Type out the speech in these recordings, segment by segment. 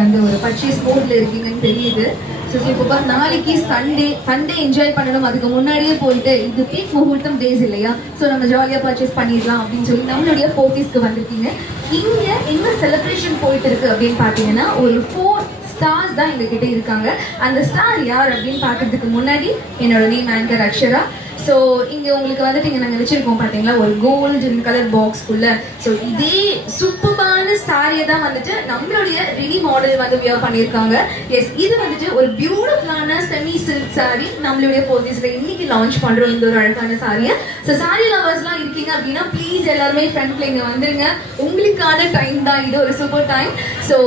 வந்து ஒரு பர்ச்சேஸ் மோட்ல இருக்கீங்கன்னு தெரியுது. ஸோ இப்போ நாளைக்கு சண்டே என்ஜாய் பண்ணணும். அதுக்கு முன்னாடியே போயிட்டு இது பீக் முகூர்த்தம் டேஸ் இல்லையா, ஸோ நம்ம ஜாலியாக பர்ச்சேஸ் பண்ணிடலாம் அப்படின்னு சொல்லி நம்மளுடைய போர்ட்டிஸ்க்கு வந்திருக்கீங்க. இங்கே என்ன செலிப்ரேஷன் போயிட்டு இருக்கு அப்படின்னு பார்த்தீங்கன்னா, ஒரு 4 ஸ்டார்ஸ் தான் எங்ககிட்ட இருக்காங்க. அந்த ஸ்டார் யார் அப்படின்னு பார்க்கறதுக்கு முன்னாடி என்னோட நேம் ஆங்கர் அக்ஷரா. ஸோ இங்கே உங்களுக்கு வந்துட்டு இங்கே நாங்கள் வச்சுருக்கோம் பார்த்தீங்களா, ஒரு கோல்டன் கலர் பாக்ஸ்க்குள்ள. ஸோ இதே சூப்பரான சாரியை தான் வந்துட்டு நம்மளுடைய ரினி மாடல் வந்து வியர் பண்ணியிருக்காங்க. எஸ், இது வந்துட்டு ஒரு பியூட்டிஃபுல்லான செமி சில்க் சாரி நம்மளுடைய போர்ட்டிஸில் இன்னைக்கு லான்ச் பண்ணுறோம் இந்த ஒரு அழகான சாரியை. ஸோ சாரி லவர்ஸ்லாம் இருக்கீங்க அப்படின்னா ப்ளீஸ் எல்லாருமே ஃப்ரண்ட்ல இங்கே வந்துருங்க. உங்களுக்கான டைம் தான் இது, ஒரு சூப்பர் டைம். ஸோ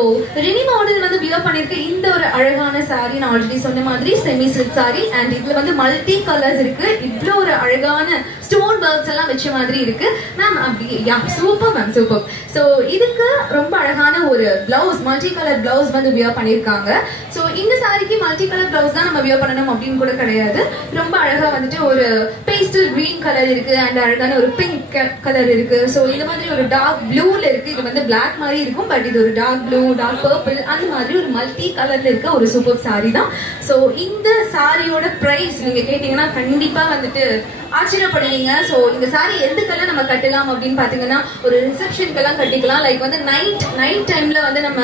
ரினி மாடல் வந்து வியர் பண்ணியிருக்க இந்த ஒரு அழகான சாரி நான் ஆல்ரெடி சொன்ன மாதிரி செமி சில்க் சாரி. அண்ட் இதில் வந்து மல்டி கலர்ஸ் இருக்கு. இவ்வளோ ஒரு அழகான ஸ்டோன் ஒர்க்ஸ் எல்லாம் வச்ச மாதிரி இருக்கு மேம். அப்படி யா, சூப்பர் மேம், சூப்பர். ஸோ இதுக்கு ரொம்ப அழகான ஒரு பிளவுஸ், மல்டி கலர் பிளவுஸ் வந்து வியர் பண்ணியிருக்காங்க. ஸோ இந்த சாரிக்கு மல்டி கலர் பிளவுஸ் தான் நம்ம வியர் பண்ணணும் அப்படின்னு கூட கிடையாது. ரொம்ப அழகா வந்துட்டு ஒரு பேஸ்டல் கிரீன் கலர் இருக்கு அண்ட் அழகான ஒரு பிங்க் கலர் இருக்கு. ஸோ இந்த மாதிரி ஒரு டார்க் ப்ளூல இருக்கு. இது வந்து பிளாக் மாதிரி இருக்கும், பட் இது ஒரு டார்க் ப்ளூ, டார்க் பர்பிள் அந்த மாதிரி ஒரு மல்டி கலர்ல இருக்க ஒரு சூப்பர் சாரி தான். ஸோ இந்த சாரியோட பிரைஸ் நீங்க கேட்டீங்கன்னா கண்டிப்பா வந்துட்டு ஆச்சரியப்படுவீங்க. ஸோ இந்த சாரி எதுக்கெல்லாம் நம்ம கட்டலாம் அப்படின்னு பாத்தீங்கன்னா, ஒரு ரிசப்ஷனுக்கெல்லாம் கட்டிக்கலாம். லைக் வந்து நைட் டைம்ல வந்து நம்ம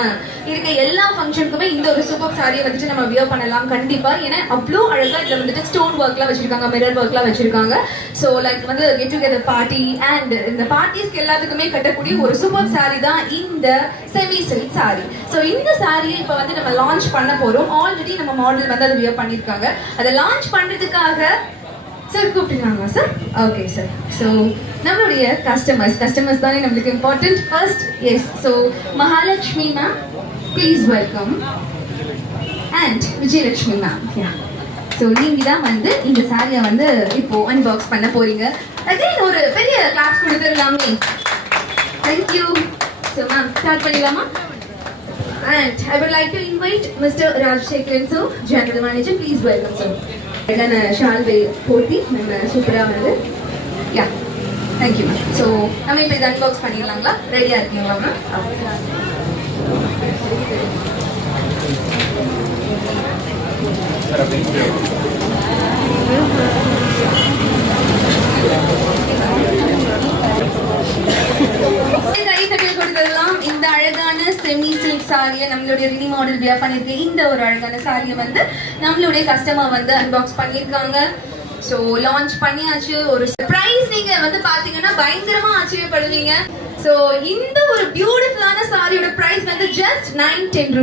இருக்க எல்லா ஃபங்க்ஷனுக்குமே இந்த ஒரு சூப்பர் சாரியை வந்துட்டு நம்ம வியர் பண்ணலாம் கண்டிப்பா. ஏன்னா அவ்வளோ அழகா இதுல வந்துட்டு ஸ்டோன் ஒர்க்லாம் வச்சிருக்காங்க, மிரர் ஒர்க்லாம் வச்சிருக்காங்க. ஸோ லைக் வந்து கெட் டுகெதர் பார்ட்டி அண்ட் இந்த பார்ட்டிஸ்க்கு எல்லாத்துக்குமே கட்டக்கூடிய ஒரு சூப்பர் சாரி தான் இந்த செமி சில்க் சாரி. ஸோ இந்த சாரியை இப்போ வந்து நம்ம லான்ச் பண்ண போறோம். ஆல்ரெடி நம்ம மாடல் வந்து அதை வியர் பண்ணியிருக்காங்க. அதை லான்ச் பண்றதுக்காக சார் கூப்பிட்டுருக்காங்க சார். Okay sir. ஸோ நம்மளுடைய கஸ்டமர்ஸ் தானே நம்மளுக்கு important first. Yes, so Mahalakshmi ma'am please welcome and Vijayalakshmi ma'am. So நீங்க தான் வந்து இந்த சாரியை வந்து இப்போ அன்பாக்ஸ் பண்ண போறீங்க. அகைன் ஒரு பெரிய கிளாஸ் கொடுத்துடலாமே. தேங்க்யூ. ஸோ மேம் ஸ்டார்ட் பண்ணிடலாமா? And I would like to invite Mr. Rajshekharan sir, General Manager. Please welcome sir. அழகான ஷால்வை போட்டி நம்ம சூப்பராக வந்து யா, தேங்க்யூ மேம். ஸோ நம்ம இப்போ இது அன்பாக்ஸ் பண்ணிடலாங்களா? ரெடியாக இருக்கீங்களா மேம்? இந்த அழகான செமி சில்க் சாரியை நம்மளுடைய ரினி மாடல் வியர் பண்ணிருக்கு. இந்த ஒரு அழகான சாரியை வந்து நம்மளுடைய கஸ்டமர் வந்து அன்பாக்ஸ் பண்ணியிருக்காங்க. ஸோ லான்ச் பண்ணியாச்சு. ஒரு சர்ப்ரைஸ் நீங்க வந்து பாத்தீங்கன்னா பயங்கரமா ஆச்சரியப்படுவீங்க. ஸோ இந்த ஒரு பியூட்டிஃபுல்லான சாரியோட பிரைஸ் வந்து ஜஸ்ட் 910